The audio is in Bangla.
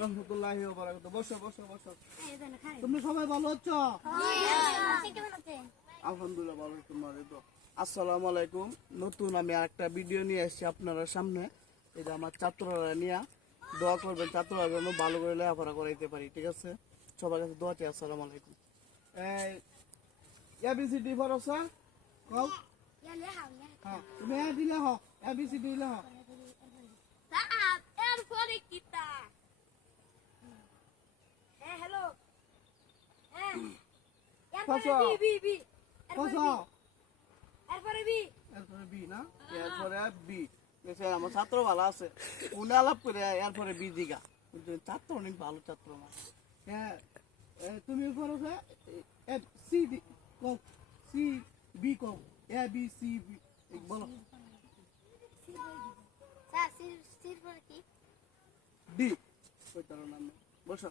ওয়া রাহমাতুল্লাহি ওয়া বারাকাতুহু। বসো বসো বসো। তুমি সবাই ভালো আছো? আলহামদুলিল্লাহ ভালো তোমাদের তো। আসসালামু আলাইকুম। নতুন আমি আরেকটা ভিডিও নিয়ে এসেছি আপনাদের সামনে। এটা আমার ছাত্ররা নিয়ে দোয়া করবেন, ছাত্ররা যেন ভালো করে লেখাপড়া করাইতে পারি, ঠিক আছে? সবার কাছে দোয়া চাই। আসসালামু আলাইকুম। এবিসিডি পড়ছো? কও। হ্যাঁ, তুমি এ দিলে হ, এবিসিডি দিলে হ। এরপরে কিতা? হ্যাঁ হ্যালো। হ্যাঁ। এরপরে বি। এরপরে বি না? এরপরে বি। আমার ছাত্র ভালো আছে। উনি আলাপ করে এরপরে বি দিগা। কিন্তু ছাত্র অনেক ভালো ছাত্র না। হ্যাঁ, তুমি পড়ছো সি ডি কও, সি বি কও, এ বি সি বি বলো। সির পরে কি? ডি কইতার নাম বসো।